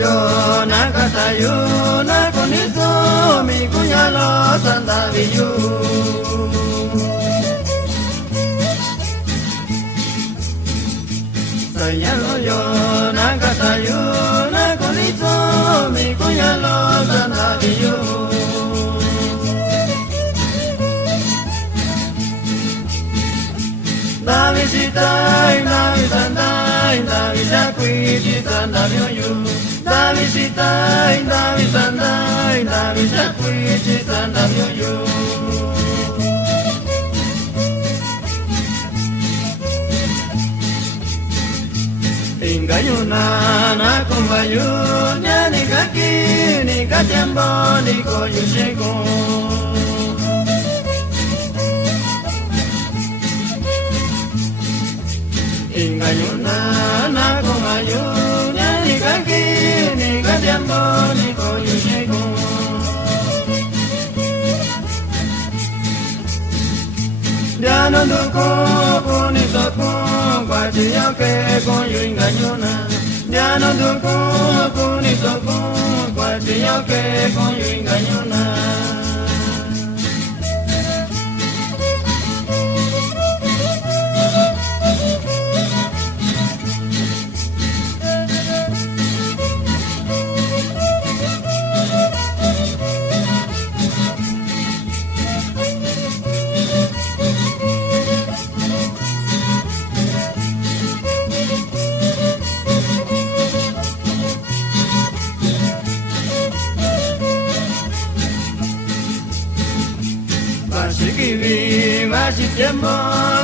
yo nakatayo nakonizo mikunyalo santa viyu sayalo yo nakatayo nakonizo mikunyalo santa viyu Davi sitai davi sandai davi sakwiti sanda vyoyu Davi sitai davi sandai davi sakwiti sanda vyoyu Ingayuna na kumbayu nyani kaki ni kajambo ni koyu shego Ingayuna na kumayu nyani kaki ni kajambo ni koyu shego Diano duko kuni soko kwa chiyoke koyu ingayuna Diano duko kuni soko kwa chiyoke koyu ingayuna Si tiempo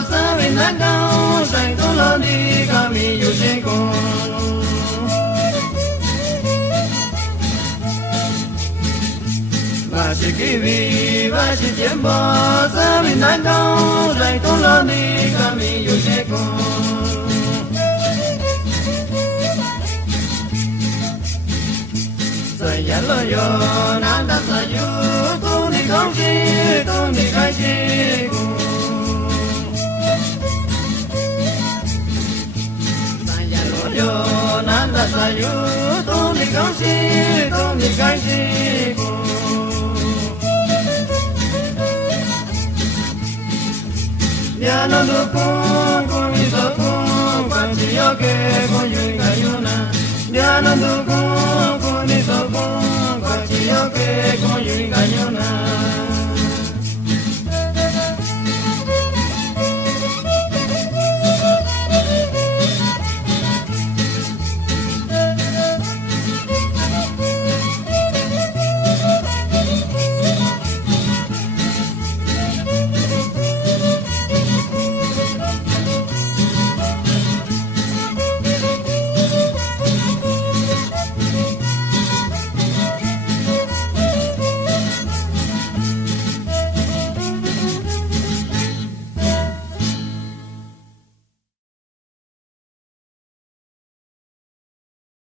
sabe nada, sai con lo di camino seco. Si que viva si tiempo sabe nada, sai con lo di camino seco. Sai ya lo yo nada sai yo, tú ni consigo, tú ni consigo. Yo nanda sayu tu ni kanshi Ya no dukung kuni sokung Pansi yoke koyu ingayuna Ya no dukung